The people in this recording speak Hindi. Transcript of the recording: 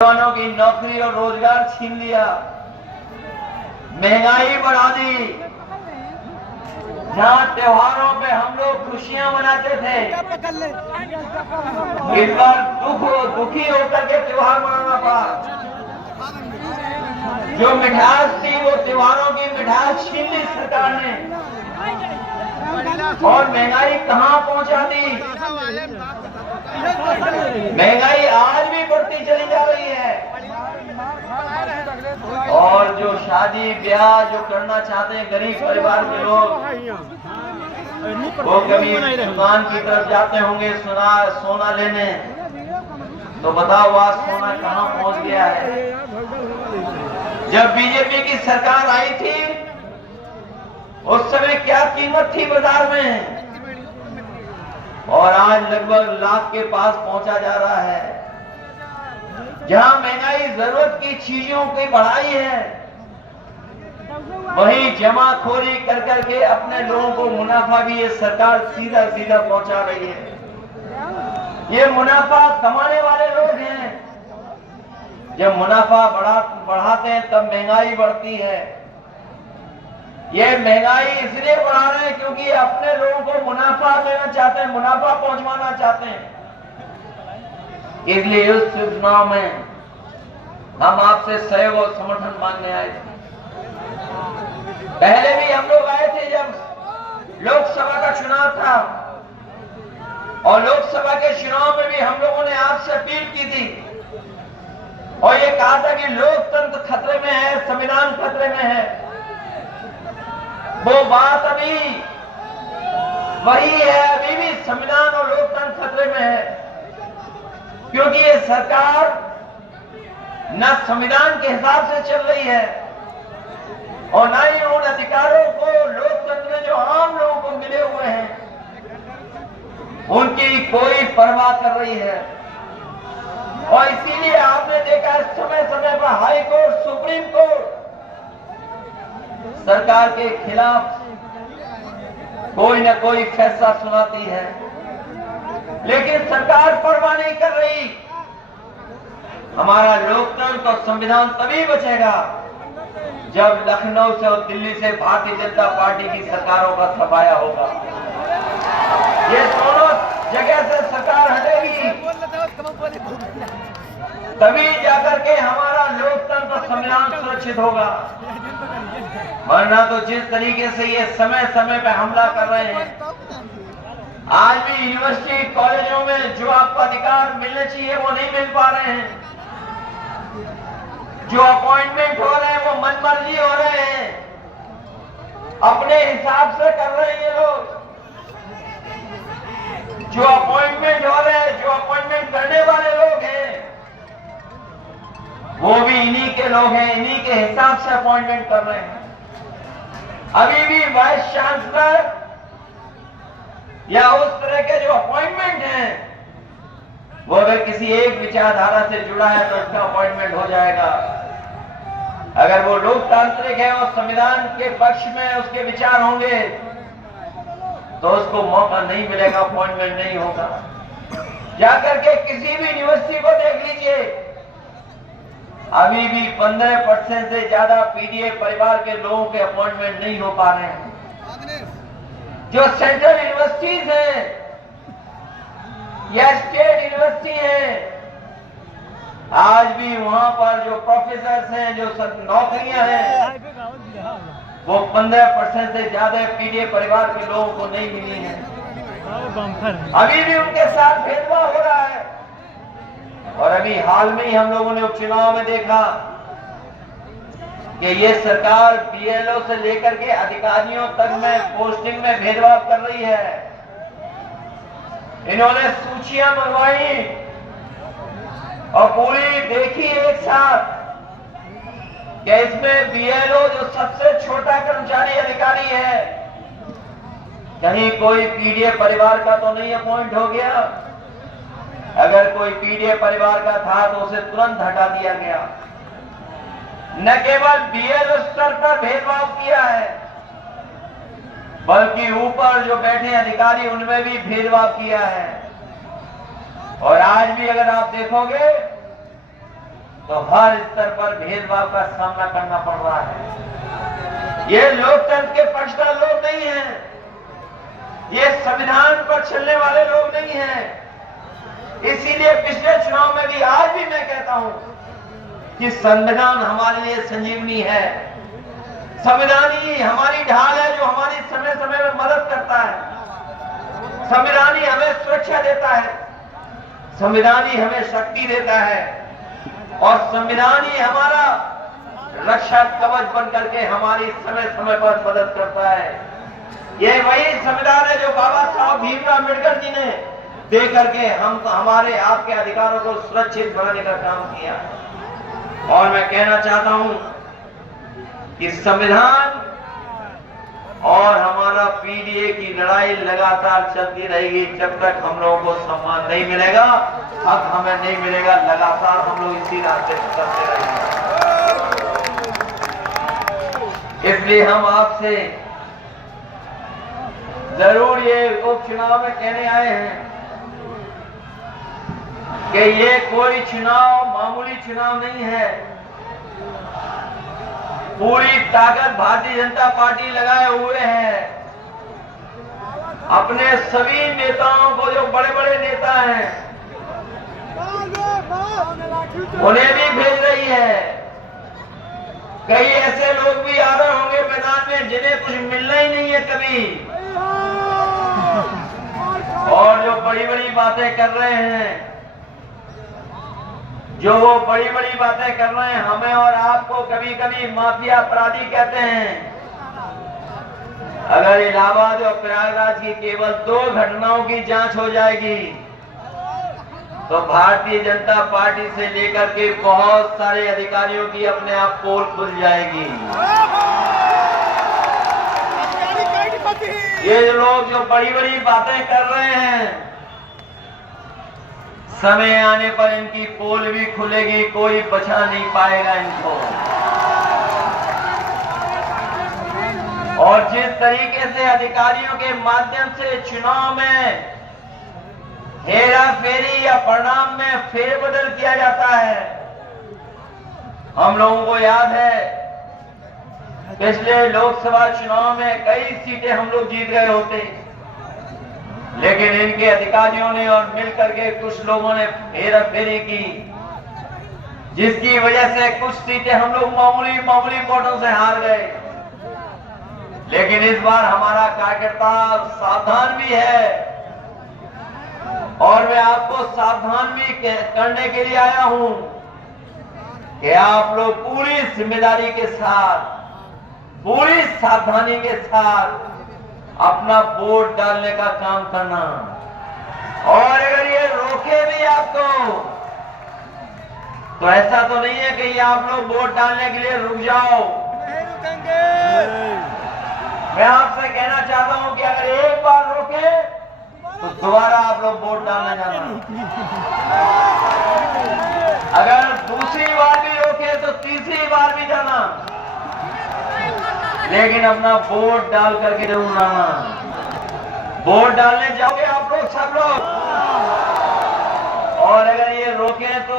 नौजवानों की नौकरी और रोजगार छीन लिया, महंगाई बढ़ा दी। जहां त्योहारों पे हम लोग खुशियां मनाते थे, इस बार दुखी होकर के त्योहार मनाना पड़ा। जो मिठास थी वो त्योहारों की मिठास छीन ली सरकार ने, और महंगाई कहां पहुंचा दी। महंगाई आज भी बढ़ती चली जा रही है। और जो शादी ब्याह जो करना चाहते हैं गरीब परिवार के लोग, वो कभी दुकान की तरफ जाते होंगे सोना लेने, तो बताओ आज सोना कहां पहुंच गया है। जब बीजेपी की सरकार आई थी उस समय क्या कीमत थी बाजार में, और आज लगभग लाख के पास पहुंचा जा रहा है। जहां महंगाई जरूरत की चीजों की बढ़ाई है, वहीं जमाखोरी कर करके अपने लोगों को मुनाफा भी ये सरकार सीधा सीधा पहुंचा रही है। ये मुनाफा कमाने वाले लोग हैं। जब मुनाफा बढ़ाते हैं तब महंगाई बढ़ती है। ये महंगाई इसलिए बढ़ा रहे हैं क्योंकि अपने लोगों को मुनाफा देना चाहते हैं, मुनाफा पहुंचवाना चाहते हैं। इसलिए इस चुनाव में हम आपसे सहयोग और समर्थन मांगने आए थे। पहले भी हम लोग आए थे जब लोकसभा का चुनाव था, और लोकसभा के चुनाव में भी हम लोगों ने आपसे अपील की थी और ये कहा था कि लोकतंत्र खतरे में है, संविधान खतरे में है। वो बात अभी वही है, अभी भी संविधान और लोकतंत्र खतरे में है, क्योंकि ये सरकार न संविधान के हिसाब से चल रही है और न ही उन अधिकारों को लोकतंत्र में जो आम लोगों को मिले हुए हैं उनकी कोई परवाह कर रही है। और इसीलिए आपने देखा है समय समय पर हाई कोर्ट, सुप्रीम कोर्ट सरकार के खिलाफ कोई न कोई फैसला सुनाती है, लेकिन सरकार परवाह नहीं कर रही। हमारा लोकतंत्र और संविधान तभी बचेगा जब लखनऊ से और दिल्ली से भारतीय जनता पार्टी की सरकारों का सफाया होगा। ये दोनों जगह से सरकार हटेगी, तभी जाकर के हमारा लोकतंत्र और संविधान सुरक्षित होगा। वरना तो जिस तरीके से ये समय समय पे हमला कर रहे हैं, आज भी यूनिवर्सिटी कॉलेजों में जो आपको अधिकार मिलने चाहिए वो नहीं मिल पा रहे हैं। जो अपॉइंटमेंट हो रहे हैं वो मनमर्जी हो रहे हैं, अपने हिसाब से कर रहे हैं ये लोग। जो अपॉइंटमेंट हो रहे हैं, जो अपॉइंटमेंट करने वाले लोग हैं, वो भी इन्हीं के लोग हैं, इन्हीं के हिसाब से अपॉइंटमेंट कर रहे हैं। अभी भी वाइस चांसलर या उस तरह के जो अपॉइंटमेंट हैं, वो अगर किसी एक विचारधारा से जुड़ा है तो उसका अपॉइंटमेंट हो जाएगा। अगर वो लोकतांत्रिक है और संविधान के पक्ष में उसके विचार होंगे तो उसको मौका नहीं मिलेगा, अपॉइंटमेंट नहीं होगा। जाकर के किसी भी यूनिवर्सिटी को देख लीजिए, अभी भी 15% से ज्यादा पीडीए परिवार के लोगों के अपॉइंटमेंट नहीं हो पा रहे हैं। जो सेंट्रल यूनिवर्सिटीज हैं या स्टेट यूनिवर्सिटी है, आज भी वहां पर जो प्रोफेसर हैं, जो नौकरियां हैं, वो 15% से ज्यादा पीडीए परिवार के लोगों को नहीं मिली है। अभी भी उनके साथ भेदभाव हो रहा है। और अभी हाल में ही हम लोगों ने उपचुनाव में देखा कि ये सरकार बीएलओ से लेकर के अधिकारियों तक में पोस्टिंग में भेदभाव कर रही है। इन्होंने सूचियां मंगवाई और पूरी देखी एक साथ कि इसमें बीएलओ जो सबसे छोटा कर्मचारी अधिकारी है, कहीं कोई पीडीए परिवार का तो नहीं अपॉइंट हो गया। अगर कोई पीडीए परिवार का था तो उसे तुरंत हटा दिया गया। न केवल बीएलओ स्तर पर भेदभाव किया है, बल्कि ऊपर जो बैठे अधिकारी उनमें भी भेदभाव किया है। और आज भी अगर आप देखोगे तो हर स्तर पर भेदभाव का सामना करना पड़ रहा है। ये लोकतंत्र के पक्षधर लोग नहीं हैं, ये संविधान पर चलने वाले लोग नहीं हैं। इसीलिए पिछले चुनाव में भी, आज भी मैं कहता हूं कि संविधान हमारे लिए संजीवनी है। संविधान ही हमारी ढाल है जो हमारी समय समय में मदद करता है। संविधान ही हमें सुरक्षा देता है, संविधान ही हमें शक्ति देता है और संविधान ही हमारा रक्षा कवच बन करके हमारी समय समय पर मदद करता है। ये वही संविधान है जो बाबा साहब भीमराव अम्बेडकर जी ने दे करके हमारे आपके अधिकारों को सुरक्षित बनाने का काम किया। और मैं कहना चाहता हूं कि संविधान और हमारा पीडीए की लड़ाई लगातार चलती रहेगी जब तक हम लोगों को सम्मान नहीं मिलेगा, हक हमें नहीं मिलेगा। लगातार हम लोग इसी रास्ते पर चलते रहेंगे। इसलिए हम आपसे जरूर ये उपचुनाव में कहने आए हैं कि ये कोई चुनाव मामूली चुनाव नहीं है। पूरी ताकत भारतीय जनता पार्टी लगाए हुए है। अपने सभी नेताओं को, जो बड़े बड़े नेता हैं, उन्हें भी भेज रही है। कई ऐसे लोग भी आ रहे होंगे मैदान में जिन्हें कुछ मिलना ही नहीं है कभी, और जो बड़ी बड़ी बातें कर रहे हैं, जो वो बड़ी बड़ी बातें कर रहे हैं, हमें और आपको कभी कभी माफिया अपराधी कहते हैं। अगर इलाहाबाद और प्रयागराज की केवल 2 घटनाओं की जांच हो जाएगी तो भारतीय जनता पार्टी से लेकर के बहुत सारे अधिकारियों की अपने आप पोल खुल जाएगी। ये लोग जो बड़ी बड़ी बातें कर रहे हैं, समय आने पर इनकी पोल भी खुलेगी, कोई बचा नहीं पाएगा इनको। और जिस तरीके से अधिकारियों के माध्यम से चुनाव में हेरा फेरी या परिणाम में फेरबदल किया जाता है, हम लोगों को याद है पिछले लोकसभा चुनाव में कई सीटें हम लोग जीत गए होते, लेकिन इनके अधिकारियों ने और मिलकर के कुछ लोगों ने हेरा फेरी की, जिसकी वजह से कुछ सीटें हम लोग मामूली वोटों से हार गए। लेकिन इस बार हमारा कार्यकर्ता सावधान भी है और मैं आपको सावधान भी करने के लिए आया हूं कि आप लोग पूरी जिम्मेदारी के साथ, पूरी सावधानी के साथ अपना वोट डालने का काम करना। और अगर ये रोके भी आपको तो ऐसा तो नहीं है कि ये आप लोग वोट डालने के लिए रुक जाओ। नहीं रुकेंगे। मैं आपसे कहना चाहता हूं कि अगर एक बार रोके तो दोबारा आप लोग वोट डालने जाना। अगर दूसरी बार भी रोके तो तीसरी बार भी जाना, लेकिन अपना वोट डाल करके जरूर आना। वोट डालने जाओगे आप लोग, सब लोग। और अगर ये रोके तो